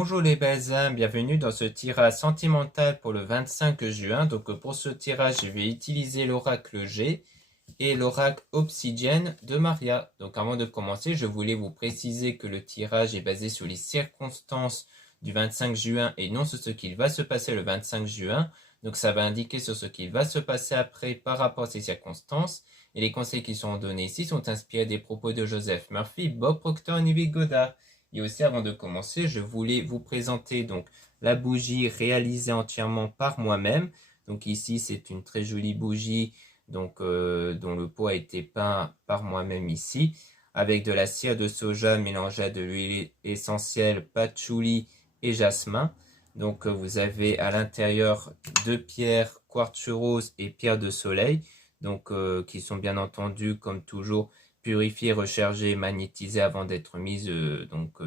Bonjour les belles âmes, bienvenue dans ce tirage sentimental pour le 25 juin. Donc pour ce tirage, je vais utiliser l'oracle G et l'oracle Obsidienne de Maria. Donc avant de commencer, je voulais vous préciser que le tirage est basé sur les circonstances du 25 juin et non sur ce qu'il va se passer le 25 juin. Donc ça va indiquer sur ce qu'il va se passer après par rapport à ces circonstances. Et les conseils qui sont donnés ici sont inspirés des propos de Joseph Murphy, Bob Proctor et Neville Goddard. Et aussi, avant de commencer, je voulais vous présenter donc la bougie réalisée entièrement par moi-même. Donc ici, c'est une très jolie bougie donc, dont le pot a été peint par moi-même ici, avec de la cire de soja mélangée à de l'huile essentielle patchouli et jasmin. Donc vous avez à l'intérieur deux pierres quartz rose et pierre de soleil, donc qui sont bien entendu comme toujours purifier, recharger, magnétiser avant d'être mise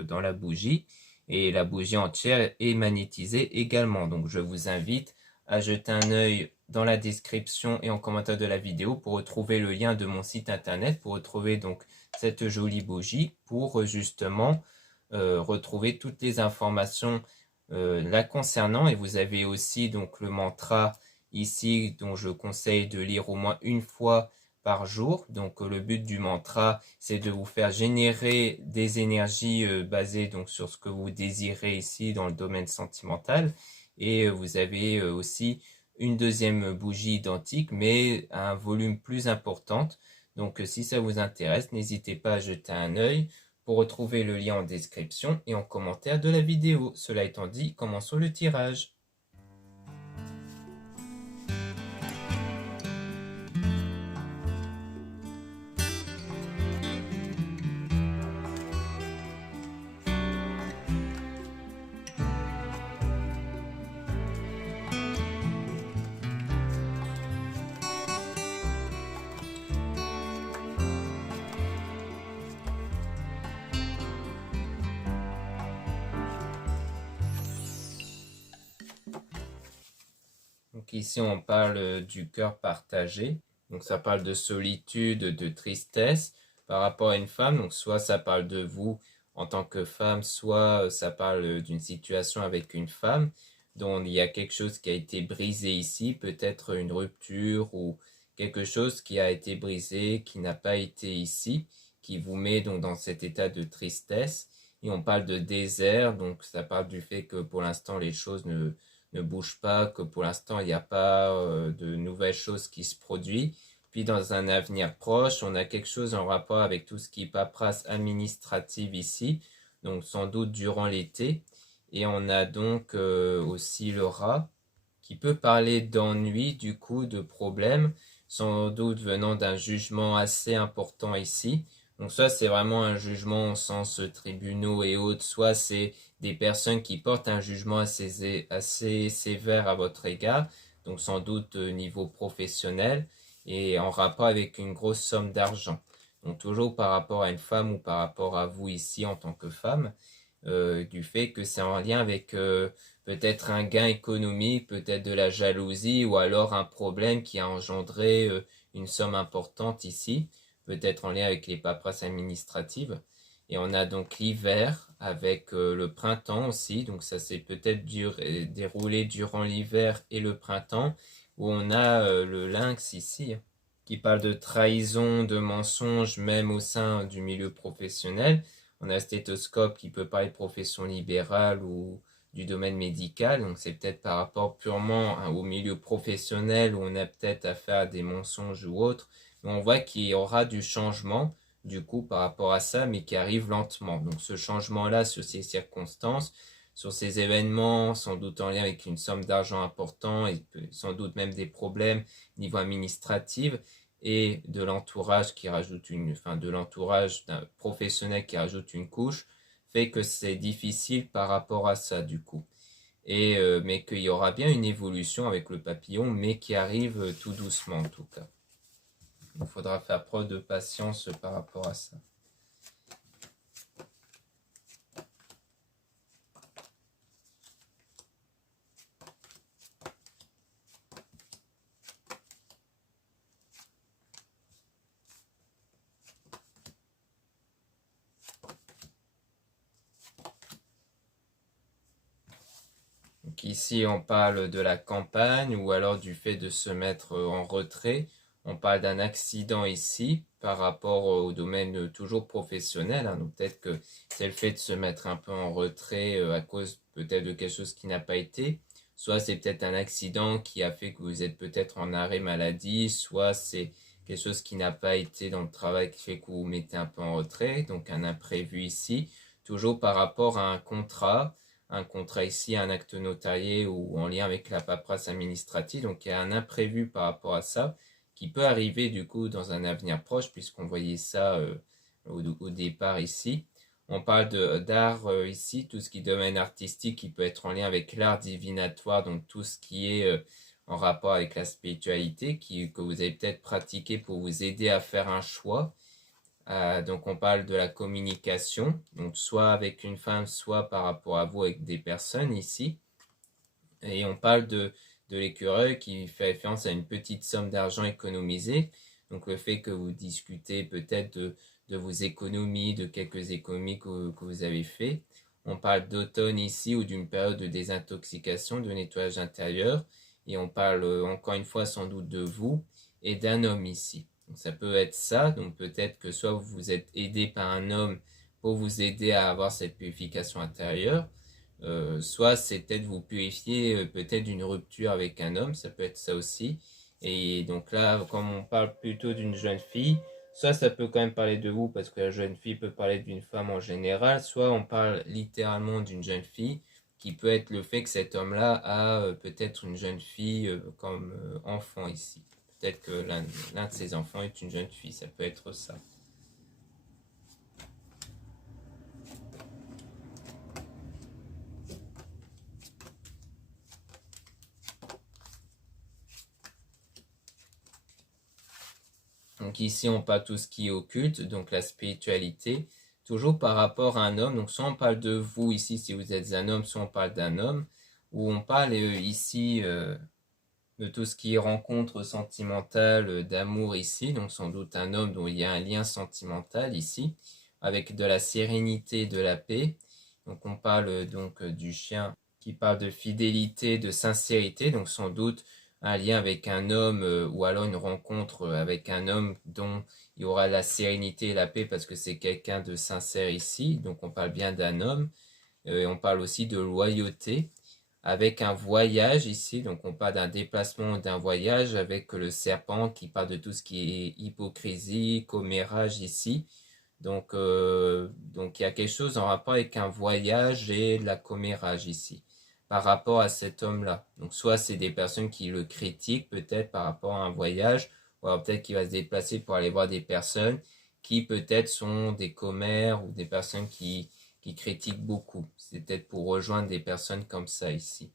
dans la bougie. Et la bougie entière est magnétisée également. Donc je vous invite à jeter un œil dans la description et en commentaire de la vidéo pour retrouver le lien de mon site internet, pour retrouver donc cette jolie bougie, pour justement retrouver toutes les informations la concernant. Et vous avez aussi donc le mantra ici dont je conseille de lire au moins une fois par jour. Donc le but du mantra, c'est de vous faire générer des énergies basées donc sur ce que vous désirez ici dans le domaine sentimental. Et vous avez aussi une deuxième bougie identique, mais à un volume plus important. Donc si ça vous intéresse, n'hésitez pas à jeter un œil pour retrouver le lien en description et en commentaire de la vidéo. Cela étant dit, commençons le tirage. Donc ici, on parle du cœur partagé. Donc ça parle de solitude, de tristesse par rapport à une femme. Donc soit ça parle de vous en tant que femme, soit ça parle d'une situation avec une femme dont il y a quelque chose qui a été brisé ici, peut-être une rupture ou quelque chose qui a été brisé, qui n'a pas été ici, qui vous met donc dans cet état de tristesse. Et on parle de désert, donc ça parle du fait que pour l'instant les choses ne bouge pas, que pour l'instant il n'y a pas de nouvelles choses qui se produisent. Puis dans un avenir proche, on a quelque chose en rapport avec tout ce qui est paperasse administrative ici, donc sans doute durant l'été. Et on a donc aussi le rat qui peut parler d'ennui, du coup, de problèmes, sans doute venant d'un jugement assez important ici. Donc soit c'est vraiment un jugement au sens tribunaux et autres, soit c'est des personnes qui portent un jugement assez sévère à votre égard, donc sans doute au niveau professionnel et en rapport avec une grosse somme d'argent. Donc toujours par rapport à une femme ou par rapport à vous ici en tant que femme, du fait que c'est en lien avec peut-être un gain économique, peut-être de la jalousie ou alors un problème qui a engendré une somme importante ici, peut-être en lien avec les paperasses administratives. Et on a donc l'hiver avec le printemps aussi, donc ça s'est peut-être déroulé durant l'hiver et le printemps, où on a le lynx ici, qui parle de trahison, de mensonge, même au sein du milieu professionnel. On a stéthoscope qui peut parler de profession libérale ou du domaine médical, donc c'est peut-être par rapport purement au milieu professionnel où on a peut-être affaire à des mensonges ou autres, mais on voit qu'il y aura du changement du coup par rapport à ça, mais qui arrive lentement. Donc ce changement-là sur ces circonstances, sur ces événements, sans doute en lien avec une somme d'argent importante et sans doute même des problèmes niveau administratif et de l'entourage qui rajoute de l'entourage d'un professionnel qui rajoute une couche, fait que c'est difficile par rapport à ça du coup. Et mais qu'il y aura bien une évolution avec le papillon, mais qui arrive tout doucement en tout cas. Il faudra faire preuve de patience par rapport à ça. Donc ici, on parle de la campagne ou alors du fait de se mettre en retrait. On parle d'un accident ici par rapport au domaine toujours professionnel, hein. Donc peut-être que c'est le fait de se mettre un peu en retrait à cause peut-être de quelque chose qui n'a pas été. Soit c'est peut-être un accident qui a fait que vous êtes peut-être en arrêt maladie, soit c'est quelque chose qui n'a pas été dans le travail qui fait que vous vous mettez un peu en retrait, donc un imprévu ici. Toujours par rapport à un contrat ici, un acte notarié ou en lien avec la paperasse administrative. Donc il y a un imprévu par rapport à ça qui peut arriver du coup dans un avenir proche puisqu'on voyait ça au départ ici. On parle d'art ici, tout ce qui est domaine artistique qui peut être en lien avec l'art divinatoire, donc tout ce qui est en rapport avec la spiritualité que vous avez peut-être pratiqué pour vous aider à faire un choix. Donc on parle de la communication, donc soit avec une femme, soit par rapport à vous avec des personnes ici. Et on parle de l'écureuil qui fait référence à une petite somme d'argent économisée. Donc le fait que vous discutez peut-être de vos économies, de quelques économies que vous avez fait. On parle d'automne ici ou d'une période de désintoxication, de nettoyage intérieur. Et on parle encore une fois sans doute de vous et d'un homme ici. Donc ça peut être ça, donc peut-être que soit vous êtes aidé par un homme pour vous aider à avoir cette purification intérieure, soit c'est peut-être vous purifier peut-être d'une rupture avec un homme, ça peut être ça aussi. Et donc là, comme on parle plutôt d'une jeune fille, soit ça peut quand même parler de vous parce que la jeune fille peut parler d'une femme en général, soit on parle littéralement d'une jeune fille qui peut être le fait que cet homme-là a peut-être une jeune fille comme enfant ici. Peut-être que l'un de ses enfants est une jeune fille, ça peut être ça. Donc ici, on parle tout ce qui est occulte, donc la spiritualité, toujours par rapport à un homme. Donc soit on parle de vous ici si vous êtes un homme, soit on parle d'un homme, ou on parle ici de tout ce qui est rencontre sentimentale, d'amour ici, donc sans doute un homme dont il y a un lien sentimental ici, avec de la sérénité, de la paix. Donc on parle donc du chien qui parle de fidélité, de sincérité, donc sans doute un lien avec un homme ou alors une rencontre avec un homme dont il y aura la sérénité et la paix parce que c'est quelqu'un de sincère ici, donc on parle bien d'un homme. On parle aussi de loyauté avec un voyage ici, donc on parle d'un déplacement, d'un voyage avec le serpent qui parle de tout ce qui est hypocrisie, commérage ici. Donc il y a quelque chose en rapport avec un voyage et la commérage ici, par rapport à cet homme-là. Donc soit c'est des personnes qui le critiquent peut-être par rapport à un voyage, ou alors peut-être qu'il va se déplacer pour aller voir des personnes qui peut-être sont des commères ou des personnes qui critiquent beaucoup. C'est peut-être pour rejoindre des personnes comme ça ici.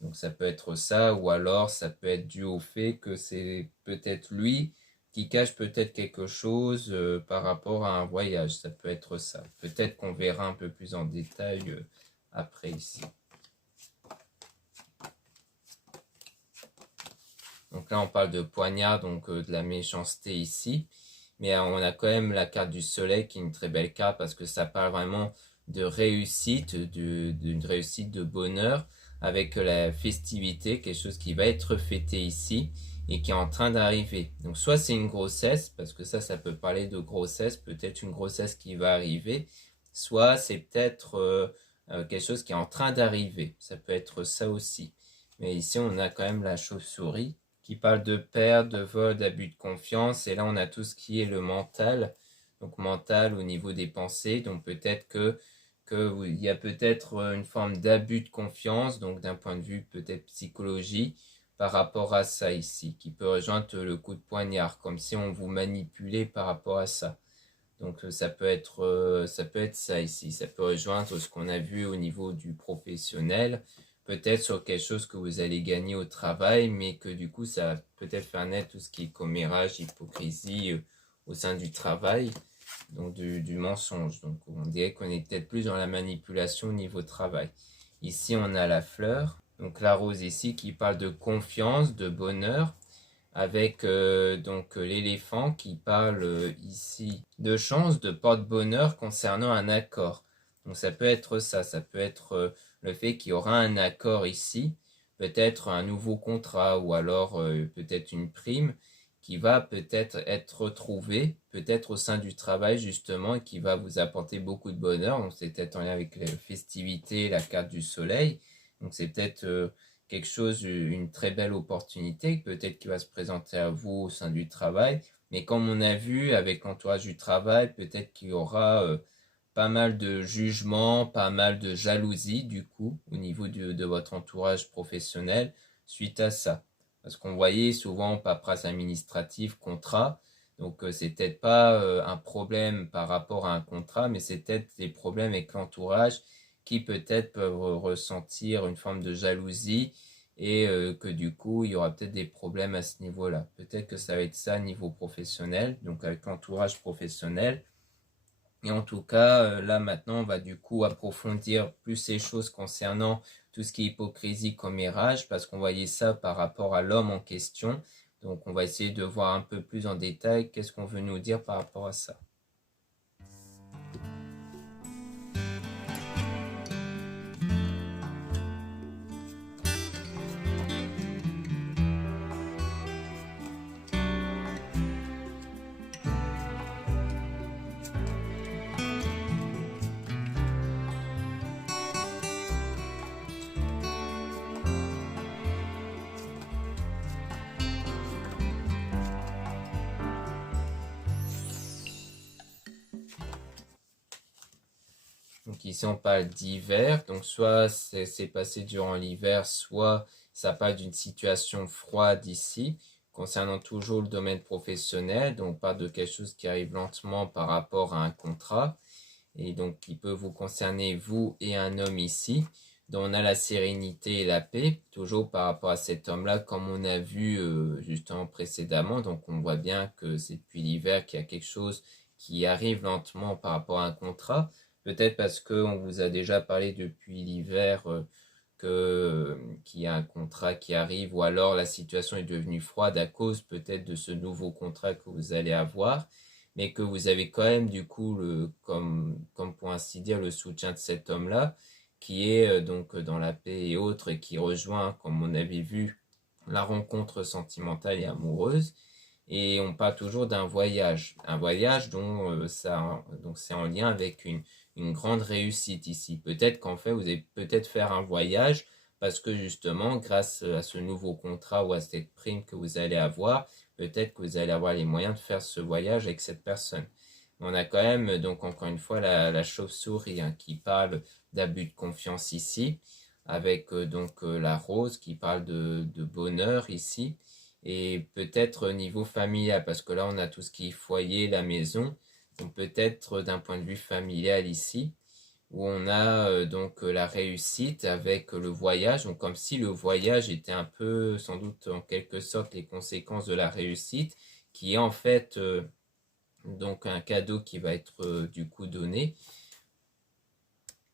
Donc ça peut être ça, ou alors ça peut être dû au fait que c'est peut-être lui qui cache peut-être quelque chose par rapport à un voyage. Ça peut être ça. Peut-être qu'on verra un peu plus en détail après ici. Donc là on parle de poignard, donc de la méchanceté ici. Mais on a quand même la carte du soleil qui est une très belle carte parce que ça parle vraiment de réussite, d'une réussite de bonheur avec la festivité, quelque chose qui va être fêté ici et qui est en train d'arriver. Donc soit c'est une grossesse, parce que ça peut parler de grossesse, peut-être une grossesse qui va arriver, soit c'est peut-être quelque chose qui est en train d'arriver. Ça peut être ça aussi. Mais ici on a quand même la chauve-souris qui parle de perte, de vol, d'abus de confiance. Et là, on a tout ce qui est le mental. Donc mental au niveau des pensées. Donc peut-être que il y a peut-être une forme d'abus de confiance, donc d'un point de vue peut-être psychologie, par rapport à ça ici, qui peut rejoindre le coup de poignard, comme si on vous manipulait par rapport à ça. Donc ça peut être ça ici, ça peut rejoindre ce qu'on a vu au niveau du professionnel, peut-être sur quelque chose que vous allez gagner au travail, mais que du coup ça va peut-être faire naître tout ce qui est commérage, hypocrisie au sein du travail, donc du mensonge. Donc on dirait qu'on est peut-être plus dans la manipulation au niveau travail. Ici on a la fleur, donc la rose ici qui parle de confiance, de bonheur, avec donc l'éléphant qui parle ici de chance, de porte-bonheur concernant un accord. Donc ça peut être ça, ça peut être le fait qu'il y aura un accord ici, peut-être un nouveau contrat ou alors peut-être une prime qui va peut-être être retrouvée, peut-être au sein du travail justement, et qui va vous apporter beaucoup de bonheur. Donc c'est peut-être en lien avec les festivités, la carte du soleil. Donc c'est peut-être quelque chose, une très belle opportunité, peut-être qui va se présenter à vous au sein du travail. Mais comme on a vu avec l'entourage du travail, peut-être qu'il y aura pas mal de jugements, pas mal de jalousie du coup au niveau de votre entourage professionnel suite à ça. Parce qu'on voyait souvent paperasse administrative, contrat, donc c'est peut-être pas un problème par rapport à un contrat, mais c'est peut-être des problèmes avec l'entourage qui peut-être peuvent ressentir une forme de jalousie et que du coup il y aura peut-être des problèmes à ce niveau-là. Peut-être que ça va être ça au niveau professionnel, donc avec l'entourage professionnel. Et en tout cas, là maintenant, on va du coup approfondir plus ces choses concernant tout ce qui est hypocrisie, commérage, parce qu'on voyait ça par rapport à l'homme en question. Donc on va essayer de voir un peu plus en détail qu'est-ce qu'on veut nous dire par rapport à ça. Donc ici on parle d'hiver, donc soit c'est passé durant l'hiver, soit ça parle d'une situation froide ici, concernant toujours le domaine professionnel, donc on parle de quelque chose qui arrive lentement par rapport à un contrat, et donc qui peut vous concerner vous et un homme ici. Donc on a la sérénité et la paix, toujours par rapport à cet homme-là, comme on a vu justement précédemment, donc on voit bien que c'est depuis l'hiver qu'il y a quelque chose qui arrive lentement par rapport à un contrat. Peut-être parce qu'on vous a déjà parlé depuis l'hiver qu'il y a un contrat qui arrive, ou alors la situation est devenue froide à cause peut-être de ce nouveau contrat que vous allez avoir, mais que vous avez quand même du coup, comme pour ainsi dire, le soutien de cet homme-là, qui est donc dans la paix et autres, et qui rejoint, comme on avait vu, la rencontre sentimentale et amoureuse. Et on parle toujours d'un voyage. Un voyage dont donc c'est en lien avec une grande réussite ici. Peut-être qu'en fait, vous allez peut-être faire un voyage parce que justement, grâce à ce nouveau contrat ou à cette prime que vous allez avoir, peut-être que vous allez avoir les moyens de faire ce voyage avec cette personne. On a quand même, donc encore une fois, la chauve-souris hein, qui parle d'abus de confiance ici, avec donc la rose qui parle de bonheur ici, et peut-être au niveau familial, parce que là on a tout ce qui est foyer, la maison, donc peut-être d'un point de vue familial ici, où on a donc la réussite avec le voyage, donc comme si le voyage était un peu, sans doute en quelque sorte, les conséquences de la réussite, qui est en fait donc un cadeau qui va être du coup donné.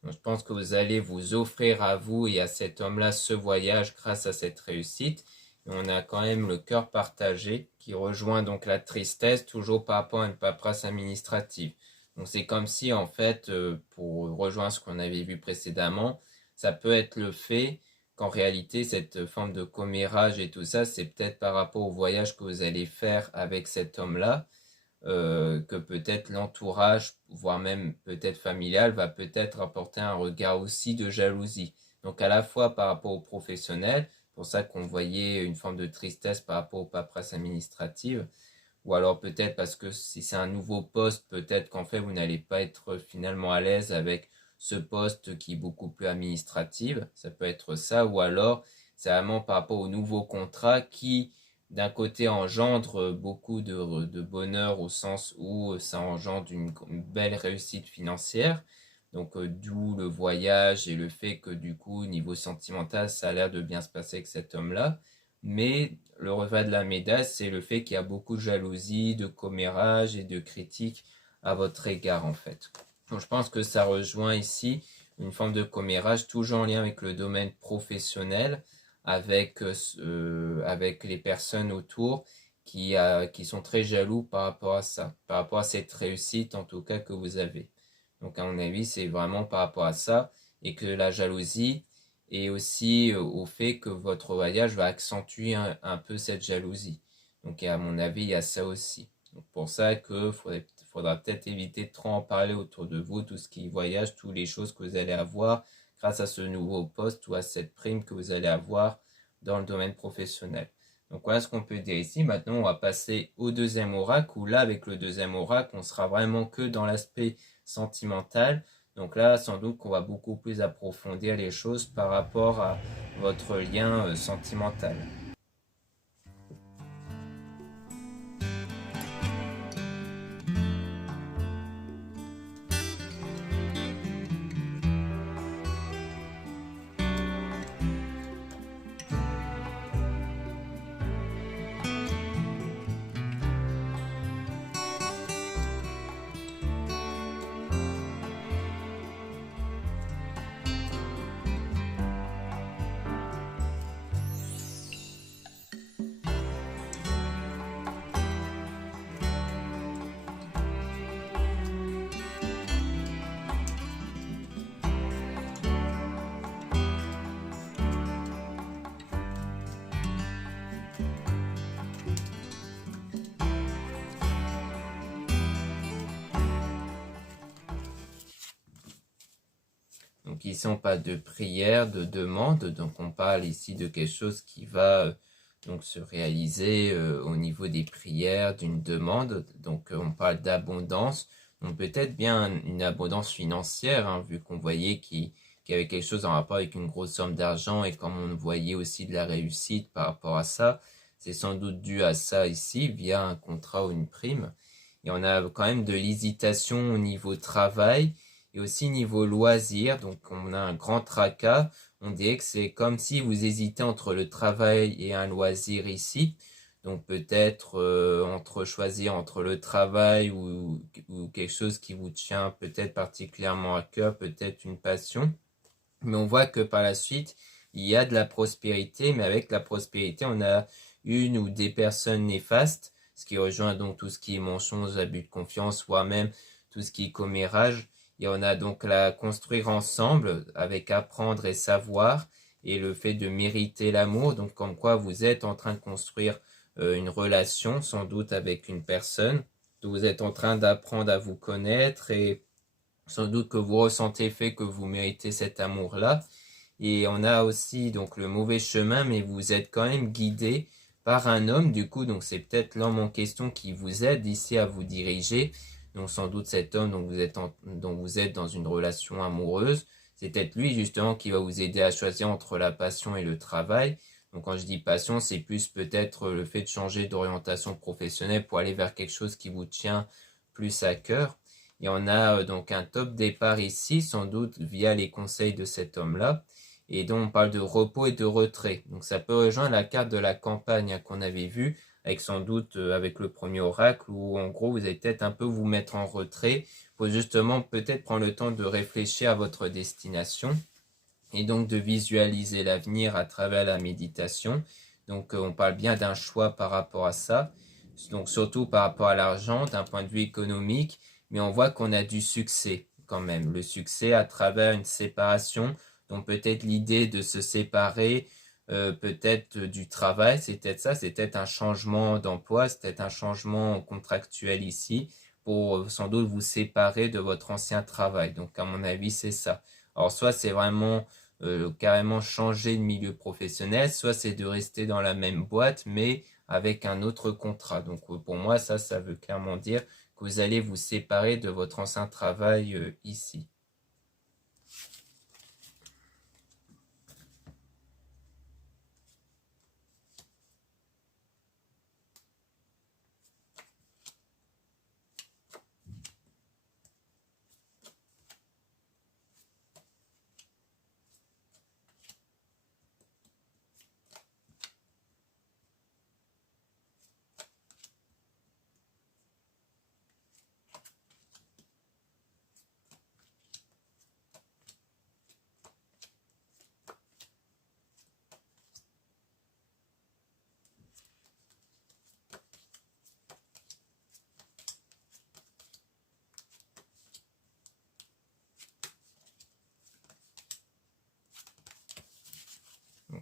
Donc, je pense que vous allez vous offrir à vous et à cet homme-là ce voyage grâce à cette réussite. Et on a quand même le cœur partagé qui rejoint donc la tristesse, toujours par rapport à une paperasse administrative. Donc c'est comme si en fait, pour rejoindre ce qu'on avait vu précédemment, ça peut être le fait qu'en réalité cette forme de commérage et tout ça, c'est peut-être par rapport au voyage que vous allez faire avec cet homme-là, que peut-être l'entourage, voire même peut-être familial, va peut-être apporter un regard aussi de jalousie. Donc à la fois par rapport aux professionnels, pour ça qu'on voyait une forme de tristesse par rapport aux paperasses administratives, ou alors peut-être parce que si c'est un nouveau poste, peut-être qu'en fait vous n'allez pas être finalement à l'aise avec ce poste qui est beaucoup plus administratif, ça peut être ça, ou alors c'est vraiment par rapport au nouveau contrat qui d'un côté engendre beaucoup de bonheur au sens où ça engendre une belle réussite financière, donc d'où le voyage et le fait que du coup niveau sentimental ça a l'air de bien se passer avec cet homme-là, mais le revers de la médaille c'est le fait qu'il y a beaucoup de jalousie, de commérage et de critiques à votre égard en fait. Donc je pense que ça rejoint ici une forme de commérage toujours en lien avec le domaine professionnel, avec les personnes autour qui sont très jaloux par rapport à ça, par rapport à cette réussite en tout cas que vous avez. Donc à mon avis, c'est vraiment par rapport à ça. et que la jalousie est aussi au fait que votre voyage va accentuer un peu cette jalousie. Donc à mon avis, il y a ça aussi. Donc pour ça que faudra peut-être éviter de trop en parler autour de vous, tout ce qui voyage, toutes les choses que vous allez avoir grâce à ce nouveau poste ou à cette prime que vous allez avoir dans le domaine professionnel. Donc voilà ce qu'on peut dire ici. Maintenant, on va passer au deuxième oracle, où là, avec le deuxième oracle, on sera vraiment que dans l'aspect sentimental. Donc là, sans doute qu'on va beaucoup plus approfondir les choses par rapport à votre lien sentimental. Donc ici, on parle de prière, de demande. Donc on parle ici de quelque chose qui va donc se réaliser au niveau des prières, d'une demande. Donc on parle d'abondance. Donc peut-être bien une abondance financière, hein, vu qu'on voyait qu'il y avait quelque chose en rapport avec une grosse somme d'argent et comme on voyait aussi de la réussite par rapport à ça, c'est sans doute dû à ça ici, via un contrat ou une prime. Et on a quand même de l'hésitation au niveau travail et aussi niveau loisir. Donc on a un grand tracas. On dirait que c'est comme si vous hésitez entre le travail et un loisir ici. Donc peut-être entre choisir entre le travail ou quelque chose qui vous tient peut-être particulièrement à cœur, peut-être une passion. Mais on voit que par la suite, il y a de la prospérité, mais avec la prospérité, on a une ou des personnes néfastes, ce qui rejoint donc tout ce qui est mensonge, abus de confiance, voire même tout ce qui est commérage. Et on a donc la construire ensemble avec apprendre et savoir et le fait de mériter l'amour. Donc comme quoi vous êtes en train de construire une relation sans doute avec une personne. Vous êtes en train d'apprendre à vous connaître et sans doute que vous ressentez le fait que vous méritez cet amour-là. Et on a aussi donc le mauvais chemin, mais vous êtes quand même guidé par un homme, du coup, donc c'est peut-être l'homme en question qui vous aide ici à vous diriger. Donc sans doute cet homme dont vous êtes dans une relation amoureuse, c'est peut-être lui justement qui va vous aider à choisir entre la passion et le travail. Donc quand je dis passion, c'est plus peut-être le fait de changer d'orientation professionnelle pour aller vers quelque chose qui vous tient plus à cœur. Et on a donc un top départ ici, sans doute via les conseils de cet homme-là. Et donc on parle de repos et de retrait. Donc ça peut rejoindre la carte de la campagne qu'on avait vue, avec sans doute avec le premier oracle, où en gros vous allez peut-être un peu vous mettre en retrait, pour justement peut-être prendre le temps de réfléchir à votre destination, et donc de visualiser l'avenir à travers la méditation. Donc on parle bien d'un choix par rapport à ça, donc surtout par rapport à l'argent, d'un point de vue économique, mais on voit qu'on a du succès quand même. Le succès à travers une séparation, donc peut-être l'idée de se séparer, peut-être du travail, c'est peut-être ça, c'est peut-être un changement d'emploi, c'est peut-être un changement contractuel ici, pour sans doute vous séparer de votre ancien travail. Donc à mon avis, c'est ça. Alors soit c'est vraiment carrément changer de milieu professionnel, soit c'est de rester dans la même boîte, mais avec un autre contrat. Donc pour moi, ça veut clairement dire que vous allez vous séparer de votre ancien travail ici.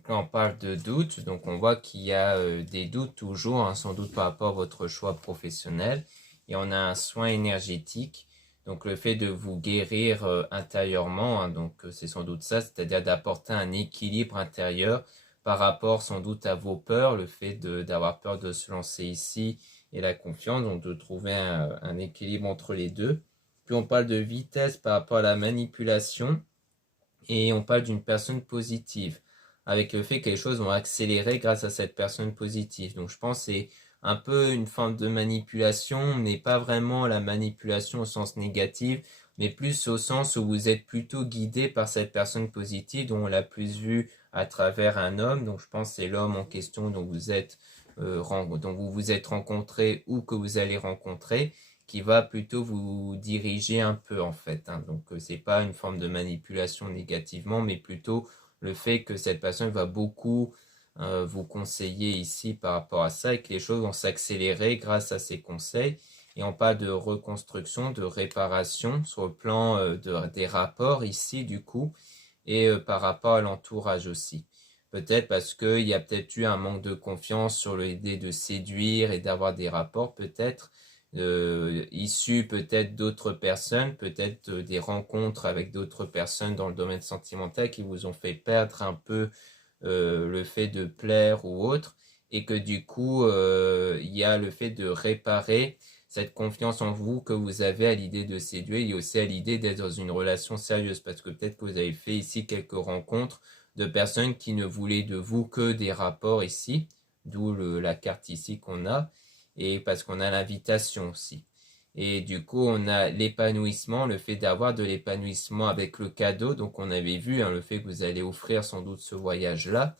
Donc là, on parle de doutes. Donc on voit qu'il y a des doutes toujours, hein, sans doute par rapport à votre choix professionnel. Et on a un soin énergétique. Donc le fait de vous guérir intérieurement, hein, donc c'est sans doute ça, c'est-à-dire d'apporter un équilibre intérieur par rapport sans doute à vos peurs, le fait d'avoir peur de se lancer ici et la confiance, donc de trouver un équilibre entre les deux. Puis on parle de vitesse par rapport à la manipulation et on parle d'une personne positive avec le fait que les choses vont accélérer grâce à cette personne positive. Donc je pense que c'est un peu une forme de manipulation, mais pas vraiment la manipulation au sens négatif, mais plus au sens où vous êtes plutôt guidé par cette personne positive dont on l'a plus vu à travers un homme. Donc je pense que c'est l'homme en question dont vous vous êtes rencontré ou que vous allez rencontrer, qui va plutôt vous diriger un peu en fait, hein. Donc c'est pas une forme de manipulation négativement, mais plutôt le fait que cette personne va beaucoup vous conseiller ici par rapport à ça et que les choses vont s'accélérer grâce à ces conseils. Et on parle de reconstruction, de réparation sur le plan des rapports ici du coup et par rapport à l'entourage aussi. Peut-être parce qu'il y a peut-être eu un manque de confiance sur l'idée de séduire et d'avoir des rapports peut-être issus peut-être d'autres personnes, peut-être des rencontres avec d'autres personnes dans le domaine sentimental qui vous ont fait perdre un peu le fait de plaire ou autre, et que du coup, il y a le fait de réparer cette confiance en vous que vous avez à l'idée de séduire et aussi à l'idée d'être dans une relation sérieuse, parce que peut-être que vous avez fait ici quelques rencontres de personnes qui ne voulaient de vous que des rapports ici, d'où la carte ici qu'on a, et parce qu'on a l'invitation aussi. Et du coup, on a l'épanouissement, le fait d'avoir de l'épanouissement avec le cadeau. Donc, on avait vu hein, le fait que vous allez offrir sans doute ce voyage-là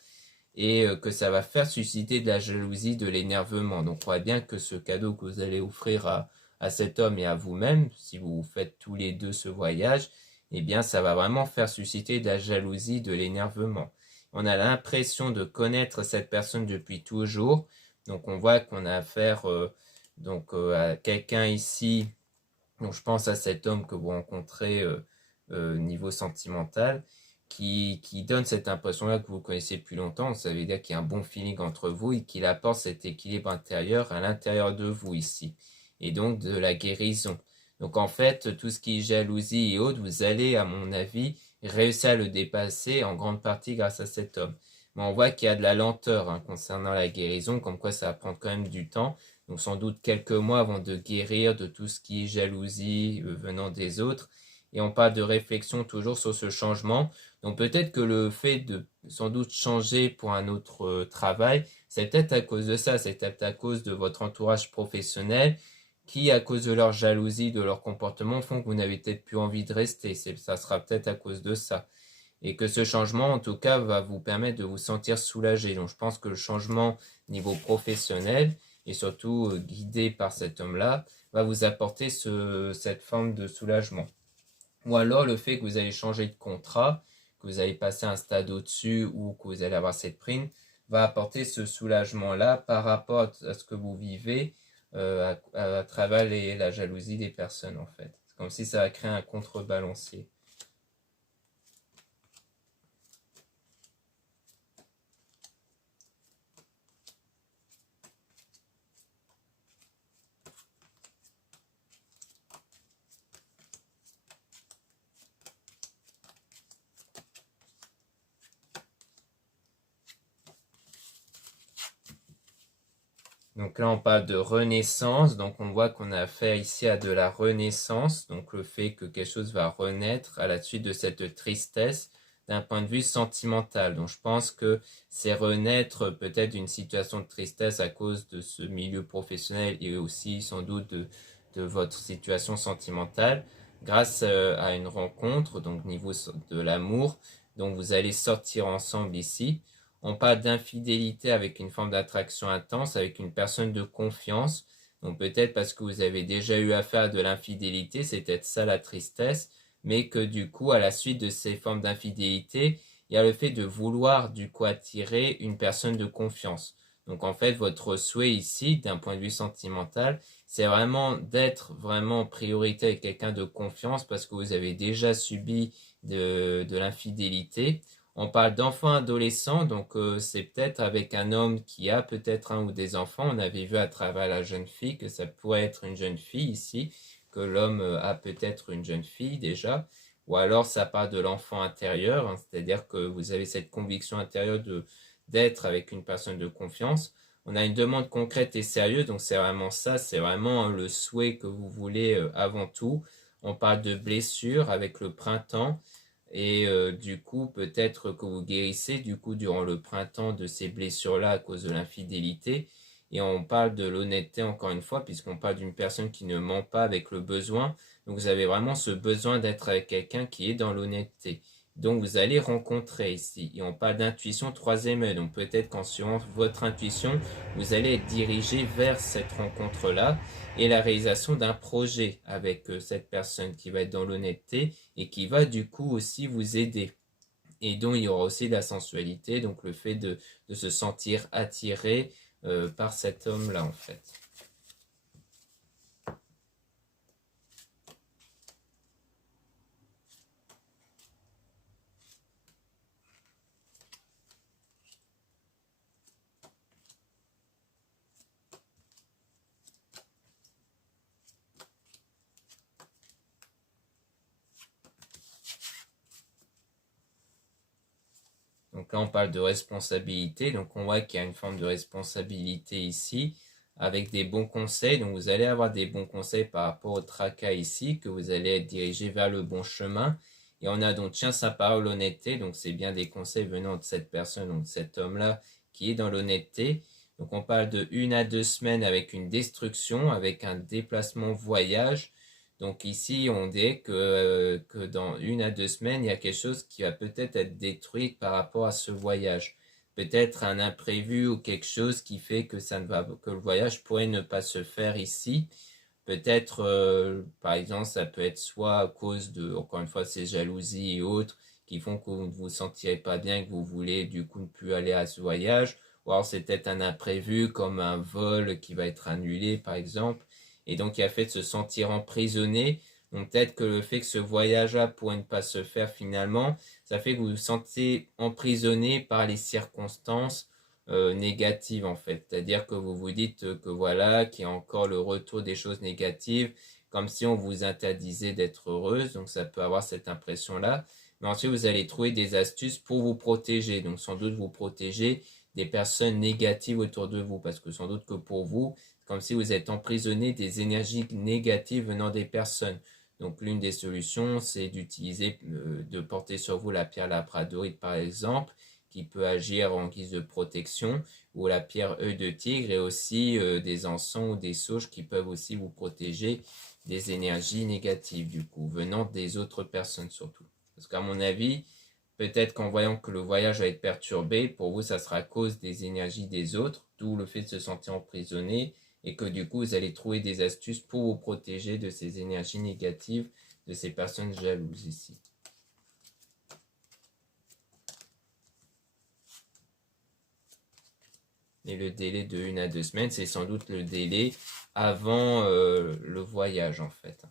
et que ça va faire susciter de la jalousie, de l'énervement. Donc, on voit bien que ce cadeau que vous allez offrir à cet homme et à vous-même, si vous faites tous les deux ce voyage, eh bien, ça va vraiment faire susciter de la jalousie, de l'énervement. On a l'impression de connaître cette personne depuis toujours. Donc, on voit qu'on a affaire à quelqu'un ici, donc je pense à cet homme que vous rencontrez niveau sentimental, qui donne cette impression-là que vous connaissez depuis longtemps. Ça veut dire qu'il y a un bon feeling entre vous et qu'il apporte cet équilibre intérieur à l'intérieur de vous ici. Et donc de la guérison. Donc en fait, tout ce qui est jalousie et autres, vous allez, à mon avis, réussir à le dépasser en grande partie grâce à cet homme. Mais on voit qu'il y a de la lenteur hein, concernant la guérison, comme quoi ça va prendre quand même du temps. Donc sans doute quelques mois avant de guérir de tout ce qui est jalousie venant des autres. Et on parle de réflexion toujours sur ce changement. Donc peut-être que le fait de sans doute changer pour un autre travail, c'est peut-être à cause de ça, c'est peut-être à cause de votre entourage professionnel qui, à cause de leur jalousie, de leur comportement, font que vous n'avez peut-être plus envie de rester. Ça sera peut-être à cause de ça. Et que ce changement, en tout cas, va vous permettre de vous sentir soulagé. Donc je pense que le changement niveau professionnel, et surtout guidé par cet homme-là, va vous apporter cette forme de soulagement. Ou alors le fait que vous allez changer de contrat, que vous allez passer un stade au-dessus ou que vous allez avoir cette prime, va apporter ce soulagement-là par rapport à ce que vous vivez à travers la jalousie des personnes en fait. C'est comme si ça va créer un contrebalancier. Donc là, on parle de renaissance. Donc on voit qu'on a affaire ici à de la renaissance. Donc le fait que quelque chose va renaître à la suite de cette tristesse d'un point de vue sentimental. Donc je pense que c'est renaître peut-être d'une situation de tristesse à cause de ce milieu professionnel et aussi sans doute de votre situation sentimentale grâce à une rencontre, donc niveau de l'amour. Donc vous allez sortir ensemble ici. On parle d'infidélité avec une forme d'attraction intense, avec une personne de confiance. Donc peut-être parce que vous avez déjà eu affaire à de l'infidélité, c'est peut-être ça la tristesse, mais que du coup, à la suite de ces formes d'infidélité, il y a le fait de vouloir du coup attirer une personne de confiance. Donc en fait, votre souhait ici, d'un point de vue sentimental, c'est vraiment d'être vraiment en priorité avec quelqu'un de confiance parce que vous avez déjà subi de l'infidélité On parle d'enfants adolescents, donc c'est peut-être avec un homme qui a peut-être un ou des enfants. On avait vu à travers la jeune fille que ça pourrait être une jeune fille ici, que l'homme a peut-être une jeune fille déjà. Ou alors ça part de l'enfant intérieur, hein, c'est-à-dire que vous avez cette conviction intérieure d'être avec une personne de confiance. On a une demande concrète et sérieuse, donc c'est vraiment ça, c'est vraiment le souhait que vous voulez avant tout. On parle de blessure avec le printemps. Et du coup, peut-être que vous guérissez du coup durant le printemps de ces blessures-là à cause de l'infidélité. Et on parle de l'honnêteté encore une fois, puisqu'on parle d'une personne qui ne ment pas avec le besoin. Donc vous avez vraiment ce besoin d'être avec quelqu'un qui est dans l'honnêteté. Donc vous allez rencontrer ici. Et on parle d'intuition troisième œil. Donc peut-être qu'en suivant votre intuition, vous allez être dirigé vers cette rencontre-là et la réalisation d'un projet avec cette personne qui va être dans l'honnêteté et qui va du coup aussi vous aider. Et donc il y aura aussi la sensualité, donc le fait de se sentir attiré par cet homme-là en fait. Donc là, on parle de responsabilité. Donc on voit qu'il y a une forme de responsabilité ici avec des bons conseils. Donc vous allez avoir des bons conseils par rapport au tracas ici, que vous allez être dirigé vers le bon chemin. Et on a donc tient sa parole, honnêteté. Donc c'est bien des conseils venant de cette personne, donc de cet homme-là qui est dans l'honnêteté. Donc on parle de 1 à 2 semaines avec une destruction, avec un déplacement voyage. Donc ici, on dit que dans 1 à 2 semaines, il y a quelque chose qui va peut-être être détruit par rapport à ce voyage. Peut-être un imprévu ou quelque chose qui fait que que le voyage pourrait ne pas se faire ici. Peut-être, par exemple, ça peut être soit à cause de, encore une fois, ces jalousies et autres qui font que vous ne vous sentirez pas bien, que vous voulez du coup ne plus aller à ce voyage. Ou alors c'est peut-être un imprévu comme un vol qui va être annulé, par exemple. Et donc il a fait de se sentir emprisonné. Donc peut-être que le fait que ce voyage-là pourrait ne pas se faire finalement, ça fait que vous vous sentez emprisonné par les circonstances négatives en fait. C'est-à-dire que vous vous dites que voilà, qu'il y a encore le retour des choses négatives, comme si on vous interdisait d'être heureuse. Donc ça peut avoir cette impression-là. Mais ensuite, vous allez trouver des astuces pour vous protéger. Donc sans doute vous protéger des personnes négatives autour de vous. Parce que sans doute que pour vous, comme si vous êtes emprisonné des énergies négatives venant des personnes. Donc l'une des solutions, c'est d'utiliser, de porter sur vous la pierre labradorite par exemple, qui peut agir en guise de protection, ou la pierre œil de tigre, et aussi des encens ou des sauges qui peuvent aussi vous protéger des énergies négatives, du coup, venant des autres personnes surtout. Parce qu'à mon avis, peut-être qu'en voyant que le voyage va être perturbé, pour vous, ça sera à cause des énergies des autres, d'où le fait de se sentir emprisonné, et que du coup, vous allez trouver des astuces pour vous protéger de ces énergies négatives, de ces personnes jalouses ici. Et le délai de 1 à 2 semaines, c'est sans doute le délai avant le voyage en fait.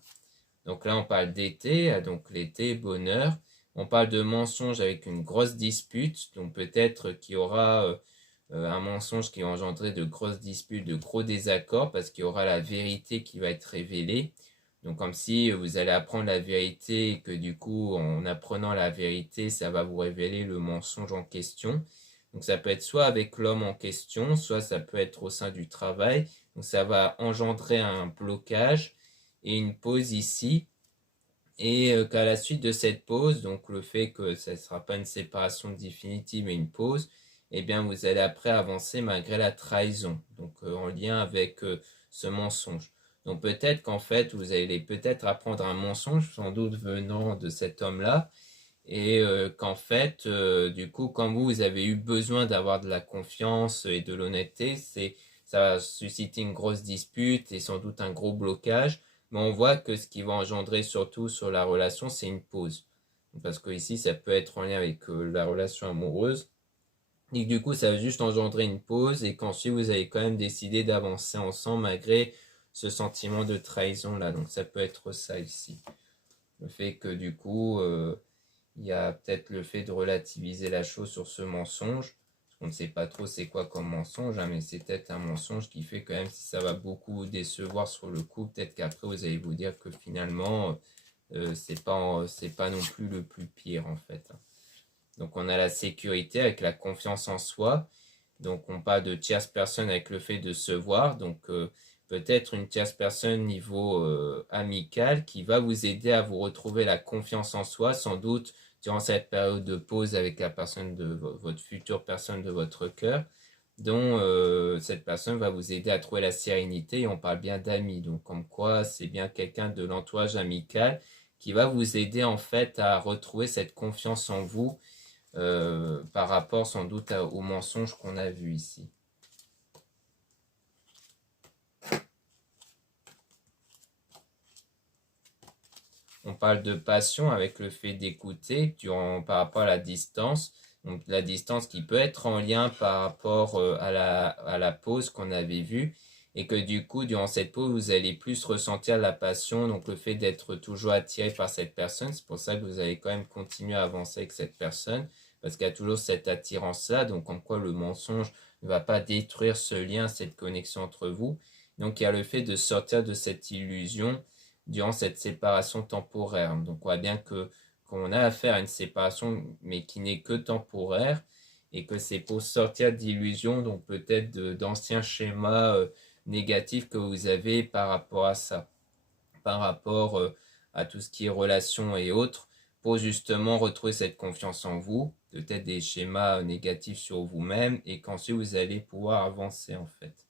Donc là, on parle d'été, donc l'été, bonheur. On parle de mensonge avec une grosse dispute, donc peut-être qu'il y aura un mensonge qui va engendrer de grosses disputes, de gros désaccords, parce qu'il y aura la vérité qui va être révélée. Donc comme si vous allez apprendre la vérité et que du coup, en apprenant la vérité, ça va vous révéler le mensonge en question. Donc ça peut être soit avec l'homme en question, soit ça peut être au sein du travail. Donc ça va engendrer un blocage et une pause ici. Et qu'à la suite de cette pause, donc le fait que ça ne sera pas une séparation définitive mais une pause, eh bien vous allez après avancer malgré la trahison, donc en lien avec ce mensonge. Donc peut-être qu'en fait vous allez peut-être apprendre un mensonge, sans doute venant de cet homme-là, et qu'en fait, du coup, quand vous avez eu besoin d'avoir de la confiance et de l'honnêteté, ça va susciter une grosse dispute et sans doute un gros blocage. Mais on voit que ce qui va engendrer surtout sur la relation, c'est une pause. Parce que ici, ça peut être en lien avec la relation amoureuse. Et du coup, ça va juste engendrer une pause et qu'ensuite, vous avez quand même décidé d'avancer ensemble malgré ce sentiment de trahison là. Donc ça peut être ça ici. Le fait que du coup, Il y a peut-être le fait de relativiser la chose sur ce mensonge. On ne sait pas trop c'est quoi comme mensonge, hein, mais c'est peut-être un mensonge qui fait quand même si ça va beaucoup vous décevoir sur le coup, peut-être qu'après vous allez vous dire que finalement c'est pas non plus le plus pire en fait. Donc on a la sécurité avec la confiance en soi. Donc on parle de tierce personne avec le fait de se voir. Donc peut-être une tierce personne niveau amical qui va vous aider à vous retrouver la confiance en soi, sans doute durant cette période de pause avec la personne de votre future personne de votre cœur, dont cette personne va vous aider à trouver la sérénité. Et on parle bien d'amis, donc comme quoi c'est bien quelqu'un de l'entourage amical qui va vous aider en fait à retrouver cette confiance en vous par rapport sans doute au mensonge qu'on a vu ici. On parle de passion avec le fait d'écouter par rapport à la distance. Donc la distance qui peut être en lien par rapport à la pause qu'on avait vue. Et que du coup, durant cette pause, vous allez plus ressentir la passion. Donc le fait d'être toujours attiré par cette personne. C'est pour ça que vous allez quand même continuer à avancer avec cette personne. Parce qu'il y a toujours cette attirance-là. Donc en quoi le mensonge ne va pas détruire ce lien, cette connexion entre vous. Donc il y a le fait de sortir de cette illusion durant cette séparation temporaire. Donc on voit bien qu'on a affaire à une séparation, mais qui n'est que temporaire, et que c'est pour sortir d'illusions, donc peut-être d'anciens schémas négatifs que vous avez par rapport à ça, par rapport à tout ce qui est relations et autres, pour justement retrouver cette confiance en vous, peut-être des schémas négatifs sur vous-même, et qu'ensuite vous allez pouvoir avancer en fait.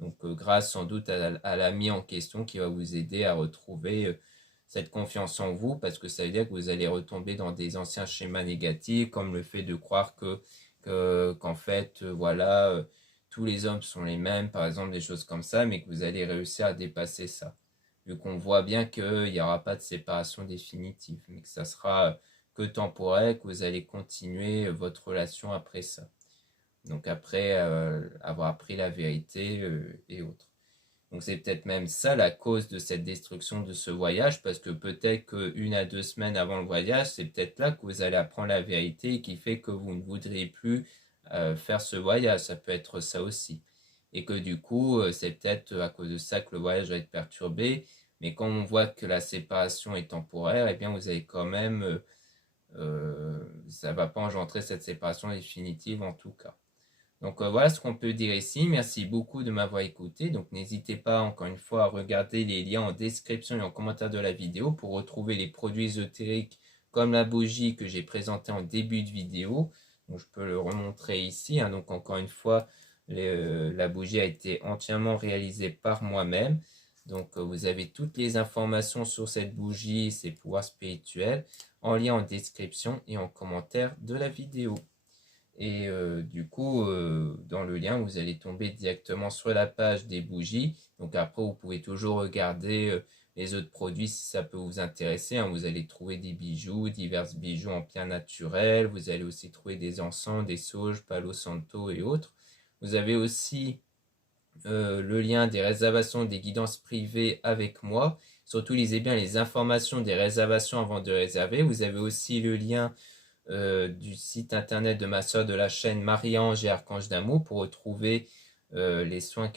Donc grâce sans doute à l'ami en question qui va vous aider à retrouver cette confiance en vous, parce que ça veut dire que vous allez retomber dans des anciens schémas négatifs, comme le fait de croire qu'en fait, voilà, tous les hommes sont les mêmes, par exemple, des choses comme ça, mais que vous allez réussir à dépasser ça. Vu qu'on voit bien qu'il n'y aura pas de séparation définitive, mais que ça sera que temporaire, que vous allez continuer votre relation après ça. Donc après avoir appris la vérité et autres. Donc c'est peut-être même ça la cause de cette destruction de ce voyage, parce que peut-être qu'une à 2 semaines avant le voyage, c'est peut-être là que vous allez apprendre la vérité qui fait que vous ne voudriez plus faire ce voyage. Ça peut être ça aussi. Et que du coup, c'est peut-être à cause de ça que le voyage va être perturbé. Mais quand on voit que la séparation est temporaire, eh bien vous avez quand même, ça ne va pas engendrer cette séparation définitive en tout cas. Donc voilà ce qu'on peut dire ici. Merci beaucoup de m'avoir écouté. Donc n'hésitez pas encore une fois à regarder les liens en description et en commentaire de la vidéo pour retrouver les produits ésotériques comme la bougie que j'ai présentée en début de vidéo. Donc je peux le remontrer ici, hein. Donc encore une fois, la bougie a été entièrement réalisée par moi-même. Donc vous avez toutes les informations sur cette bougie, ses pouvoirs spirituels, en lien en description et en commentaire de la vidéo. Et du coup, dans le lien, vous allez tomber directement sur la page des bougies. Donc après, vous pouvez toujours regarder les autres produits si ça peut vous intéresser, hein. Vous allez trouver des bijoux, divers bijoux en pierre naturelle. Vous allez aussi trouver des encens, des sauges, palo santo et autres. Vous avez aussi le lien des réservations, des guidances privées avec moi. Surtout, lisez bien les informations des réservations avant de réserver. Vous avez aussi le lien du site internet de ma soeur de la chaîne Marie-Ange et Archange d'Amour pour retrouver les soins,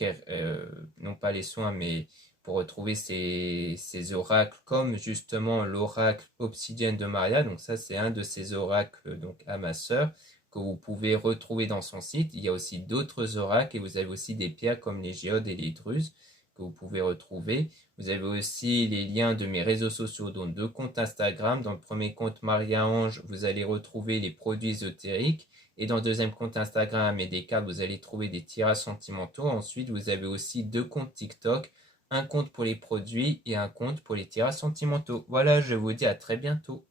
non pas les soins, mais pour retrouver ces oracles comme justement l'oracle Obsidienne de Maria. Donc ça, c'est un de ces oracles donc à ma soeur que vous pouvez retrouver dans son site. Il y a aussi d'autres oracles et vous avez aussi des pierres comme les géodes et les druses que vous pouvez retrouver. Vous avez aussi les liens de mes réseaux sociaux, donc 2 comptes Instagram. Dans le premier compte Maria-Ange, vous allez retrouver les produits ésotériques. Et dans le deuxième compte Instagram et des cartes, vous allez trouver des tirages sentimentaux. Ensuite, vous avez aussi 2 comptes TikTok, un compte pour les produits et un compte pour les tirages sentimentaux. Voilà, je vous dis à très bientôt.